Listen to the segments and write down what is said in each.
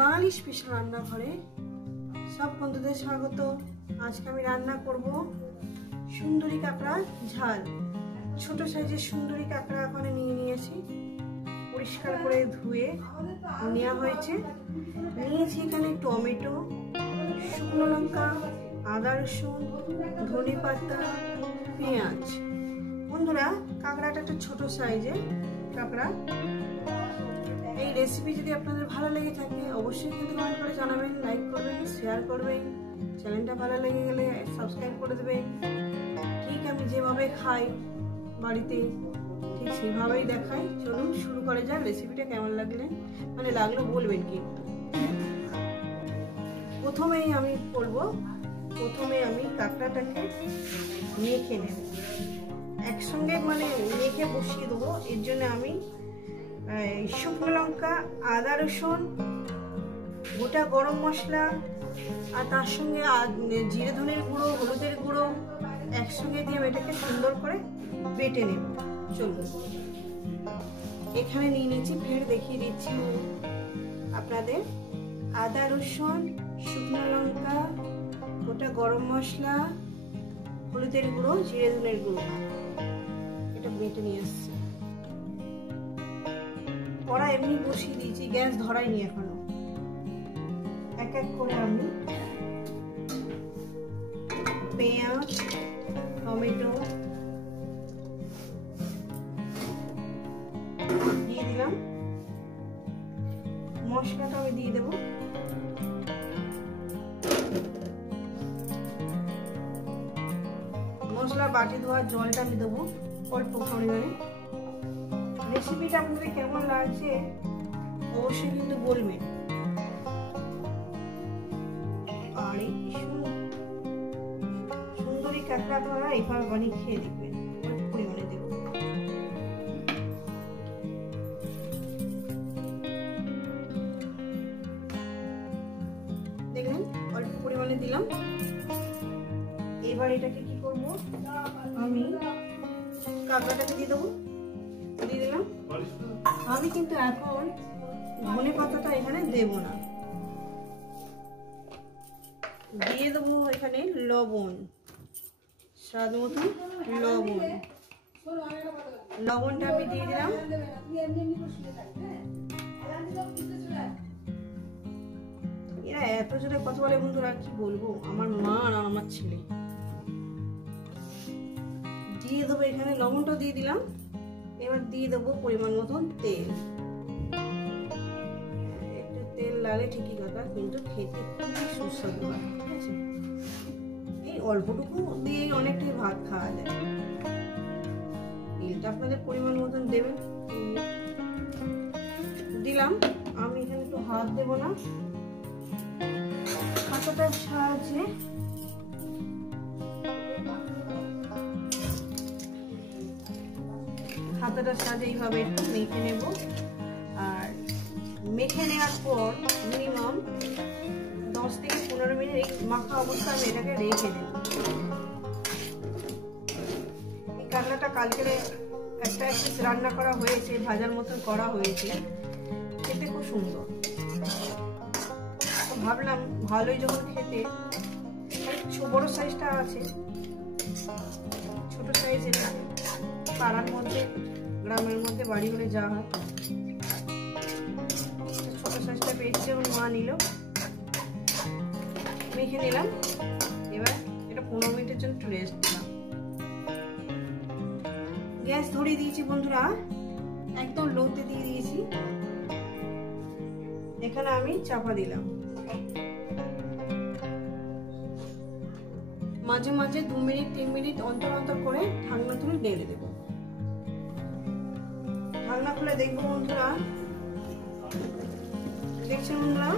বাঙালি special রান্নাঘরে সব বন্ধুদের স্বাগত। আজকে আমি রান্না করব সুন্দরী কাঁকড়া ঝাল। ছোট সাইজের সুন্দরী কাঁকড়া ওখানে নিয়ে নিয়েছি, পরিষ্কার করে ধুয়ে নেওয়া হয়েছে। নিয়েছি এখানে টমেটো, শুকনো লঙ্কা, আদা রসুন, ধনে পাতা, পেঁয়াজ। বন্ধুরা, কাঁকড়াটা একটা ছোট সাইজের কাঁকড়া। এই রেসিপি যদি আপনাদের ভালো লেগে থাকে অবশ্যই কিন্তু কমেন্ট করে জানাবেন, লাইক করবেন, শেয়ার করবেন, চ্যানেলটা ভালো লেগে গেলে সাবস্ক্রাইব করে দেবেন। ঠিক আমি যেভাবে খাই বাড়িতে ঠিক সেইভাবেই দেখাই। চলুন শুরু করে যাক। রেসিপিটা কেমন লাগলো বলবেন কিন্তু। প্রথমেই আমি কাঁকড়াটাকে মেখে নেব, একসঙ্গে মেখে বসিয়ে দেবো। এর জন্য আমি শুকনো লঙ্কা, আদা রসুন, গোটা গরম মশলা আর তার সঙ্গে জিরে ধনের গুঁড়ো, হলুদের গুঁড়ো একসঙ্গে দিয়ে এটাকে সুন্দর করে বেটে নেব। চলুন, এখানে নিয়ে নিচ্ছি, ফের দেখিয়ে দিচ্ছি আপনাদের। আদা রসুন, শুকনো লঙ্কা, গোটা গরম মশলা, হলুদের গুঁড়ো, জিরে ধনের গুঁড়ো, এটা বেটে নিয়ে আসছি। কড়া এমনি বসিয়ে দিয়েছি, গ্যাস ধরাইনি এখনো। এক এক করে আমি পেঁয়াজ, টমেটো দিয়ে দিলাম। মশলাটা আমি দিয়ে দেবো। মশলা বাটি ধোয়ার জলটা আমি দেবো অল্প পরিমাণে। রেসিপিটা আপনাদের কেমন লাগছে অবশ্যই কিন্তু বলবেন। আর এই সুন্দরী কাঁকড়া আপনারা এইভাবে বানিয়ে খেয়ে দেখবেন। অল্প পরিমাণে দেব। দেখলেন, অল্প পরিমাণে দিলাম। এবার এটাকে কি করবো, আমি কাঁকড়াটাকে দিয়ে দেবো। দিয়ে দিলাম। আমি কিন্তু এখন ধনে পাতাটা এখানে দেব না, দিয়ে দেবো এখানে লবণ, স্বাদ মতন লবণ। লবণটা আমি দিয়ে দিলাম। এরা এত জোরে কথা বলে বন্ধুরা, কি বলবো, আমার মা আর আমার ছেলে। দিয়ে দেবো এখানে, লবণটা দিয়ে দিলাম। এবার দিয়ে দেবো পরিমাণ মতন তেল। একটু তেল লাগে ঠিকই কথা, কিন্তু খেতে খুবই সুস্বাদু হয়। ঠিক আছে, এই অল্পটুকু দিয়ে অনেকটাই ভাত খাওয়া যায়। তেলটা আপনাদের পরিমাণ মতন দেবেন। দিলাম। আমি এখানে একটু হাত দেবো না, হাতাটার সাহায্যে এইভাবে একটু মেখে নেব। আর মেখে নেওয়ার পর মিনিমাম 10 থেকে 15 মিনিট এই মাখা অবস্থা আমি এটাকে রেখে দেব। এই কাঁকড়াটা কালকে একটা রান্না করা হয়েছে, ভাজার মতন করা হয়েছে, খেতে খুব সুন্দর। ভাবলাম ভালোই যখন খেতে, বড় সাইজটা আছে, ছোট সাইজের পাড়ার মধ্যে, গ্রামের মধ্যে বাড়ি হলে যা হয়, ছোট সাইজটা পেয়েছি যেমন মা নিল। মেখে নিলাম। এবার এটা 15 মিনিটের জন্য একটু রেস্ট দিলাম। গ্যাস ধরিয়ে দিয়েছি বন্ধুরা, একদম লোতে দিয়ে দিয়েছি। এখানে আমি চাপা দিলাম। মাঝে মাঝে 2 মিনিট 3 মিনিট অন্তর অন্তর করে ঢাকনা তুলে নেড়ে দেবো। ঢাকনা খুলে দেখবো বন্ধুরা, দেখছেন বন্ধুরা,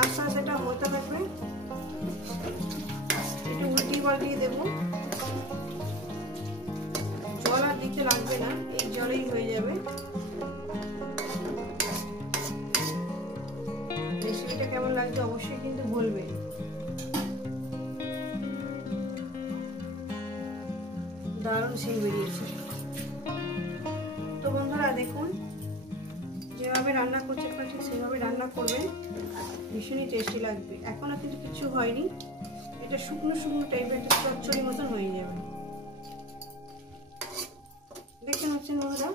আস্তে আস্তে এটা হতে থাকবে। একটু উল্টিয়ে পাল্টিয়ে দেবো। জল আর দিতে লাগবে না, এই জলেই হয়ে যাবে। রেসিপিটা কেমন লাগছে অবশ্যই কিন্তু বলবেন। দারুণ সেন্ট বেরিয়েছে। তো রান্না করছি আপনারা ঠিক সেইভাবে রান্না করবেন, ভীষণই টেস্টি লাগবে। এখনও কিন্তু কিছু হয়নি, এটা শুকনো শুকনো টাইপের একটা চচ্চড়ি মতন হয়ে যাবে। দেখতে পাচ্ছেন বন্ধুরা,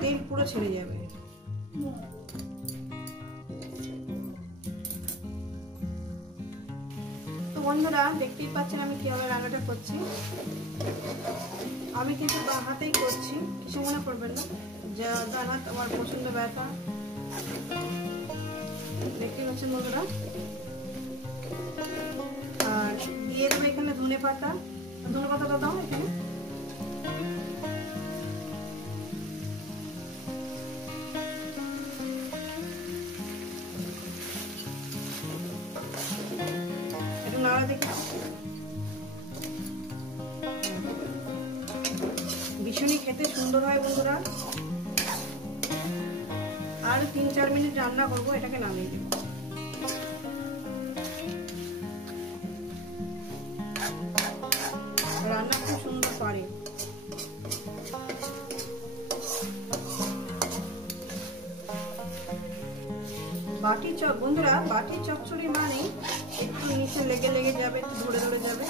তেল পুরো ছেড়ে যাবে। তো বন্ধুরা দেখতেই পাচ্ছেন আমি কিভাবে রান্নাটা করছি। আমি কিন্তু বাঁ হাতেই করছি, কিছু মনে করবেন না, যা ডান হাত আমার পছন্দ ব্যথা। দেখতেই পাচ্ছেন বন্ধুরা, আর দিয়ে দেবো এখানে ধনে পাতাটা দাও এখানে। একটু নাড়া দেখি, ভীষণই খেতে সুন্দর হয় বন্ধুরা। আর 3-4 মিনিট রান্না করবো, এটাকে নামিয়ে দেবো। রান্না খুব সুন্দর পারে। বন্ধুরা বাটির চচ্চড়ি মানে একটু নিচে লেগে লেগে যাবে, একটু ধরে ধরে যাবে,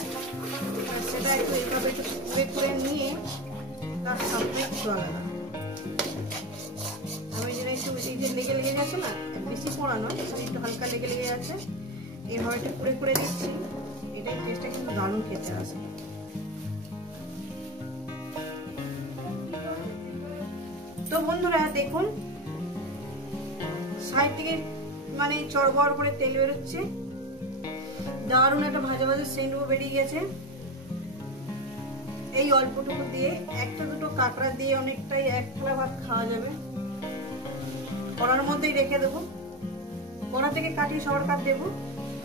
আর সেটা একটু এইভাবে একটু করে নিয়ে তার সামনে একটু আলাদা। আমি যেটা একটু এই যে লেগে লেগে যাচ্ছে না, বেশি পোড়া নয়, একটু হালকা লেগে লেগে যাচ্ছে, এভাবে একটু করে দিচ্ছি। এটাই টেস্টটা কিন্তু দারুণ খেতে আসে। তো বন্ধুরা দেখুন, সাইড থেকে মানে চড়বড় করে তেল বেরোচ্ছে, দারুণ একটা ভাজা ভাজা সেন্টও বেরিয়ে গেছে। এই অল্পটুকু দিয়ে একটা দুটো কাঁকড়া দিয়ে অনেকটাই এক থালা ভাত খাওয়া যাবে। কড়ার মধ্যেই রেখে দেবো, কড়া থেকে কাটিয়ে সবার কাট দেবো,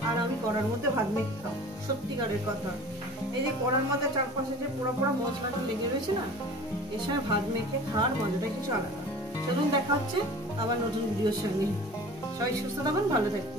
আর আমি কড়ার মধ্যে ভাত মেখে খাবো। সত্যিকারের কথা, এই যে কড়ার মধ্যে চারপাশে যে পোড়া পোড়া মশলাটা লেগে রয়েছে না, এর সঙ্গে ভাত মেখে খাওয়ার মজাটা কিছু আলাদা। চলুন দেখা হচ্ছে আবার নতুন ভিডিওর সঙ্গে। সবাই সুস্থ থাকুন, ভালো থাকুন।